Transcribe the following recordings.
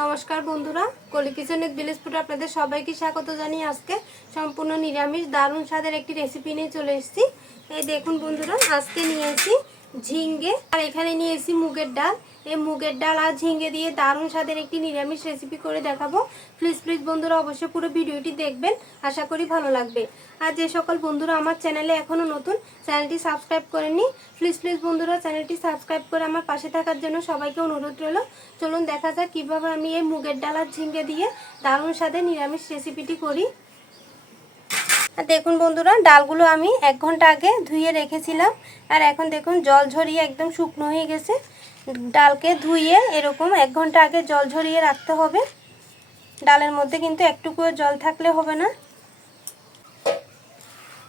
নমস্কার বন্ধুরা, কলি কিচেনের বিলেসপুর আপনাদের সবাইকে স্বাগত জানিয়ে আজকে সম্পূর্ণ নিরামিষ দারুণ স্বাদের একটি রেসিপি নিয়ে চলে এসেছি। এই দেখুন বন্ধুরা, আজকে নিয়েছি ঝিঙ্গে, আর এখানে নিয়েছি মুগের ডাল। এই মুগের ডাল আর ঝিঙ্গে দিয়ে দারুণ স্বাদের একটি নিরামিষ রেসিপি করে দেখাবো। প্লিজ প্লিজ বন্ধুরা অবশ্যই পুরো ভিডিওটি দেখবেন। আশা করি ভালো লাগবে। আর যে সকল বন্ধুরা আমার চ্যানেলে এখনও নতুন চ্যানেলটি সাবস্ক্রাইব করেননি প্লিজ প্লিজ বন্ধুরা চ্যানেলটি সাবস্ক্রাইব করে আমার পাশে থাকার জন্য সবাইকে অনুরোধ রইল। চলুন দেখা যাক কীভাবে আমি এই মুগের ডাল আর ঝিঙ্গে দিয়ে দারুণ স্বাদের নিরামিষ রেসিপিটি করি। আর দেখুন বন্ধুরা, ডালগুলো আমি এক ঘণ্টা আগে ধুয়ে রেখেছিলাম। আর এখন দেখুন জল ঝরিয়ে একদম শুকনো হয়ে গেছে। ডালকে ধুয়ে এরকম এক ঘণ্টা আগে জল ঝরিয়ে রাখতে হবে। ডালের মধ্যে কিন্তু একটুকুও জল থাকলে হবে না।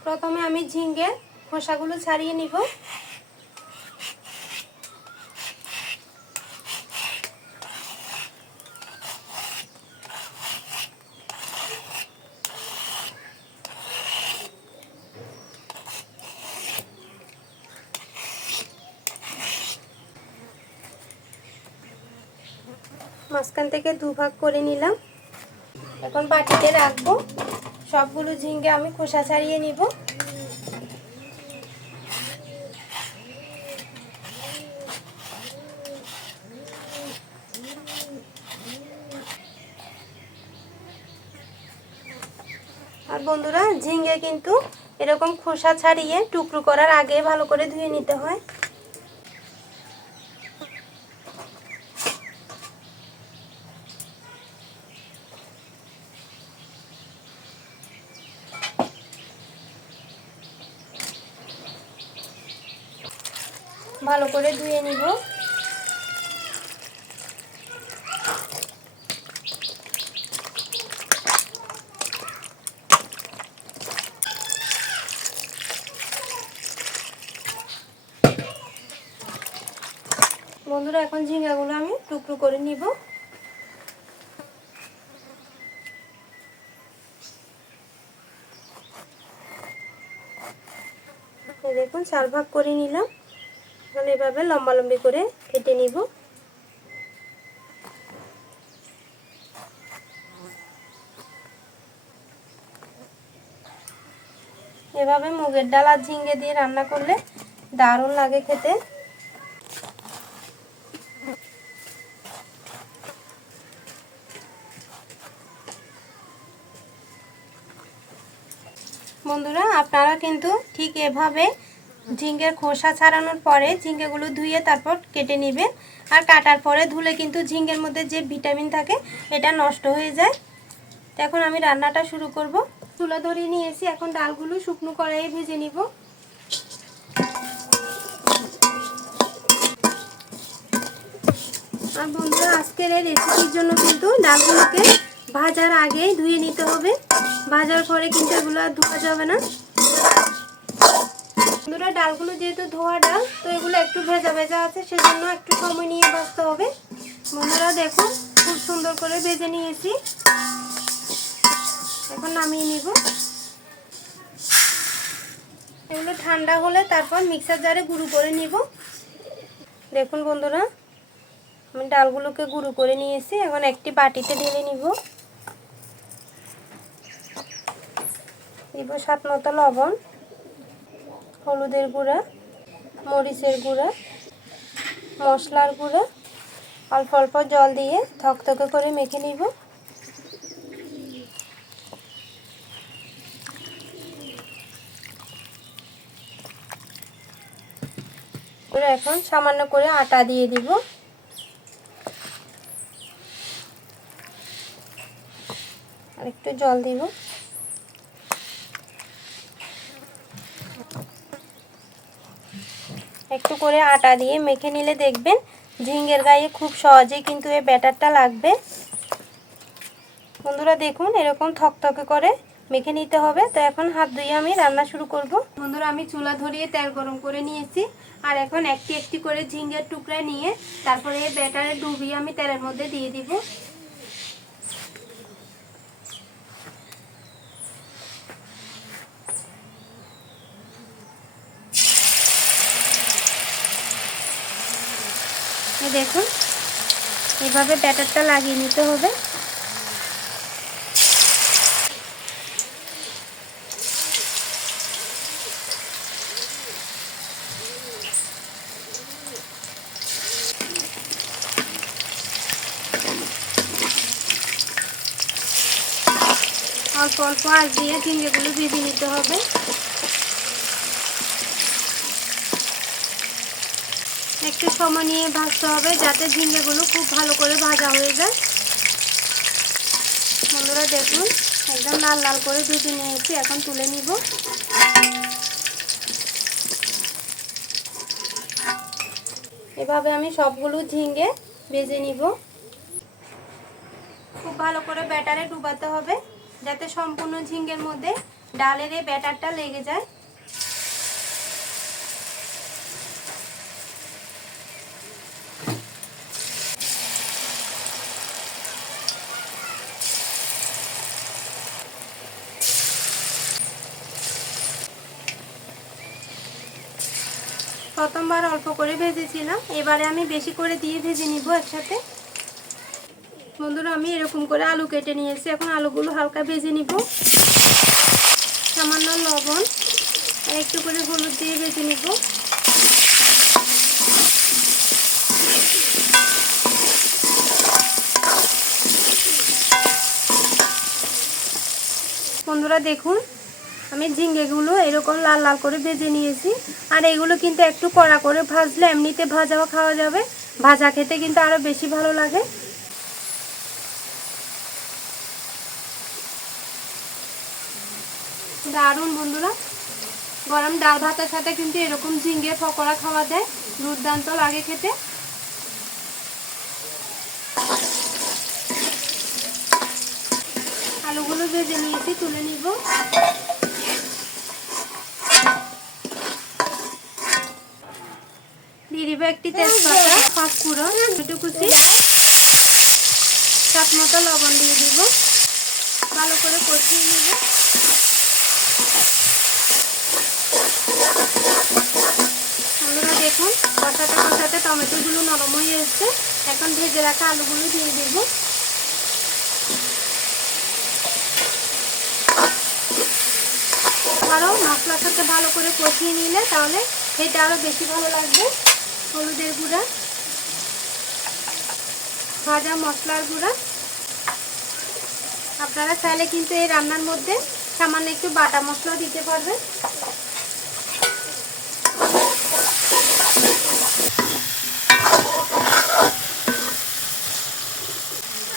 প্রথমে আমি ঝিঙ্গে খোসাগুলো ছাড়িয়ে নিব। মাঝখান থেকে দুভাগ করে নিলাম। এখন বাটিতে রাখব। সবগুলো ঝিঙ্গে আমি খোসা ছাড়িয়ে নিব। আর বন্ধুরা, ঝিঙ্গে কিন্তু এরকম খোসা ছাড়িয়ে টুকরো করার আগে ভালো করে ধুয়ে নিতে হয়। ভালো করে ধুয়ে নিব। বন্ধুরা, এখন ঝিঙ্গাগুলো আমি টুকরো করে নিব। দেখুন, চার ভাগ করে নিলাম। এখন এভাবে লম্বা লম্বি করে কেটে নিব। এভাবে মুগের ডাল আর ঝিঙ্গে দিয়ে রান্না করলে দারুণ লাগে খেতে। বন্ধুরা, আপনারা কিন্তু ঠিক এভাবে ঝিঙ্গের খোসা ছাড়ানোর পরে ঝিঙ্গেগুলো ধুয়ে তারপর কেটে নেবেন আর কাটার পরে ধুলে কিন্তু ঝিঙ্গের মধ্যে যে ভিটামিন থাকে, এটা নষ্ট হয়ে যায়। তো এখন আমি রান্নাটা শুরু করব। চুলা ধরিয়ে নিয়েছি, এখন ডালগুলো শুকনো কড়াইয়ে ভেজে নিব। আর বন্ধুরা, আজকের এই রেসিপির জন্য কিন্তু ডালগুলোকে ভাজার আগে ধুয়ে নিতে হবে। ভাজার পরে কিন্তু এগুলো আর ধোয়া যাবে না। বন্ধুরা ডালগুলো যেহেতু ধোয়া ডাল, তো এগুলো একটু ভেজা ভেজা আছে, সেজন্য একটু সময় নিয়ে বাঁচতে হবে। বন্ধুরা দেখুন খুব সুন্দর করে ভেজে নিয়েছি। এখন নামিয়ে নিব। এগুলো ঠান্ডা হলে তারপর মিক্সার জারে গুঁড়ো করে নিব। দেখুন বন্ধুরা, আমি ডালগুলোকে গুঁড়ো করে নিয়েছি। এখন একটি বাটিতে ঢেলে নিব। দিব সাত মতো লবণ। হলুদের গুঁড়া, মরিচের গুঁড়া, মশলার গুঁড়া, অল্প অল্প জল দিয়ে থকথকে করে মেখে নিব। এখন সামান্য করে আটা দিয়ে দিব। আর একটু জল দিব। একটু করে আটা দিয়ে মেখে নিলে দেখবেন ঝিঙ্গের গায়ে খুব সহজেই কিন্তু এই ব্যাটারটা লাগবে। বন্ধুরা দেখুন, এরকম থকথকে করে মেখে নিতে হবে। তো এখন হাত ধুয়ে আমি রান্না শুরু করব। বন্ধুরা, আমি চুলা ধরিয়ে তেল গরম করে নিয়েছি। আর এখন একটি একটি করে ঝিঙ্গের টুকরা নিয়ে তারপরে ব্যাটারে ডুবিয়ে আমি তেলের মধ্যে দিয়ে দিব। দেখুন। এভাবে ব্যাটারটা লাগিয়ে নিতে হবে। অল্প অল্প আঁচ দিয়ে ঝিঙ্গেগুলো ভেজে নিতে হবে। একটু সময় নিয়ে ভাজতে হবে যাতে ঝিঙ্গেগুলো খুব ভালো করে ভাজা হয়ে যায়। বন্ধুরা দেখুন, একদম লাল লাল করে ভেজে নিয়েছি, এখন তুলে নিব। এভাবে আমি সবগুলো ঝিঙ্গে ভেজে নিব। খুব ভালো করে ব্যাটারে ডুবাতে হবে, যাতে সম্পূর্ণ ঝিঙ্গের মধ্যে ডালের এই ব্যাটারটা লেগে যায়। প্রথমবার অল্প করে ভেজেছিলাম। এবারে আমি বেশি করে দিয়ে ভেজে নিব একসাথে। বন্ধুরা, আমি এরকম করে আলু কেটে নিয়েছি। এখন আলুগুলো হালকা ভেজে নিব। সামান্য লবণ আর একটু করে হলুদ দিয়ে ভেজে নিব। বন্ধুরা, দেখুন আমি ঝিঙ্গেগুলো এরকম লাল লাল করে ভেজে নিয়েছি। আর এগুলো কিন্তু একটু কড়া করে ভাজলে এমনিতে ভাজাও খাওয়া যাবে। ভাজা খেতে কিন্তু আরও বেশি ভালো লাগে। দারুণ বন্ধুরা, গরম ডাল ভাতের সাথে কিন্তু এরকম ঝিঙ্গে পকোড়া খাওয়া যায়। দুর্দান্ত লাগে খেতে। আলুগুলো ভেজে নিয়েছি, তুলে নিব দিয়ে দিব একটি তেজপাতা পাঁচফোড়ন টমেটো কুচি সাত মতো লবণ দিয়ে দিব। ভালো করে কষিয়ে নিব। বন্ধুরা, দেখুন, কষাতে কষাতে টমেটোগুলো নরম হয়ে এসছে। এখন ভেজে রাখা আলুগুলো দিয়ে দিব। আরও মশলার সাথে ভালো করে কষিয়ে নিলে তাহলে এটা আরও বেশি ভালো লাগবে। হলুদের গুঁড়া, ভাজা মশলার গুঁড়া। আপনারা চাইলে কিন্তু এই রান্নার মধ্যে সামান্য একটু বাটা মশলা দিতে পারবেন।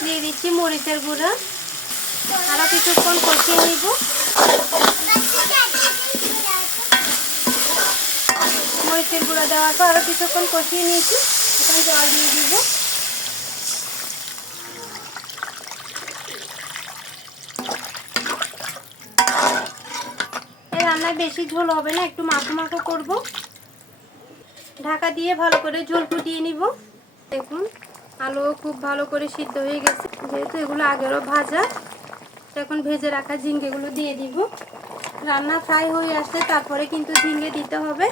দিয়ে দিচ্ছি মরিচের গুঁড়া। আরও কিছুক্ষণ কষিয়ে নিব। মরিচের গুঁড়া দেওয়ার পর আরও কিছুক্ষণ কষিয়ে নিয়েছি। এখন জল দিয়ে দিব। রান্নায় বেশি ঝোল হবে না, একটু মাখো মাখো করব। ঢাকা দিয়ে ভালো করে ঝোল ফুটিয়ে নিব। দেখুন, আলু খুব ভালো করে সিদ্ধ হয়ে গেছে। যেহেতু এগুলো আগেরও ভাজা এখন ভেজে রাখা ঝিঙ্গেগুলো দিয়ে দিব। রান্না ফ্রাই হয়ে আসলে তারপরে কিন্তু ঝিঙ্গে দিতে হবে।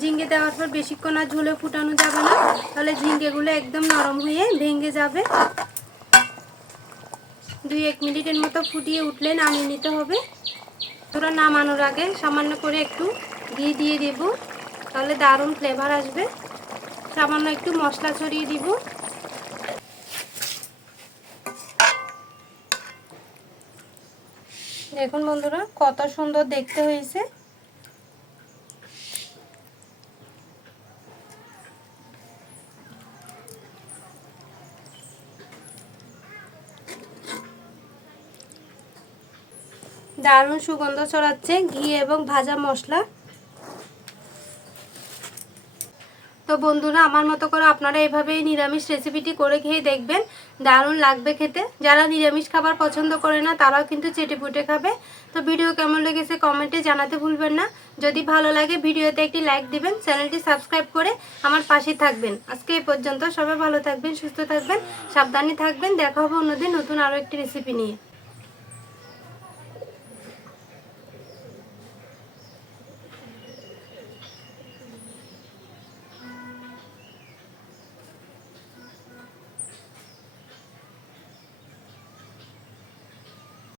ঝিঙ্গে দেওয়ার পর বেশিক্ষণ আর ঝোলে ফুটানো যাবে না। তাহলে ঝিঙ্গেগুলো একদম নরম হয়ে ভেঙে যাবে। দুই এক মিনিটের মতো ফুটিয়ে উঠলে নামিয়ে নিতে হবে। তোরা নামানোর আগে সামান্য করে একটু ঘি দিয়ে দেব। তাহলে দারুণ ফ্লেভার আসবে। সামান্য একটু মশলা ছড়িয়ে দিব। দেখুন বন্ধুরা, কত সুন্দর দেখতে হয়েছে। দারুণ সুগন্ধ ছড়াচ্ছে, ঘি এবং ভাজা মশলা। তো বন্ধুরা, আমার মতো করে আপনারা এভাবে এই নিরামিষ রেসিপিটি করে খেয়ে দেখবেন। দারুণ লাগবে খেতে। যারা নিরামিষ খাবার পছন্দ করে না, তারাও কিন্তু চেটে পুটে খাবে। তো ভিডিও কেমন লেগেছে কমেন্টে জানাতে ভুলবেন না। যদি ভালো লাগে ভিডিওতে একটি লাইক দিবেন, চ্যানেলটি সাবস্ক্রাইব করে আমার পাশে থাকবেন। আজকে এ পর্যন্ত সবাই ভালো থাকবেন, সুস্থ থাকবেন, সাবধানে থাকবেন। দেখা হবে অন্যদিন নতুন আরও একটি রেসিপি নিয়ে।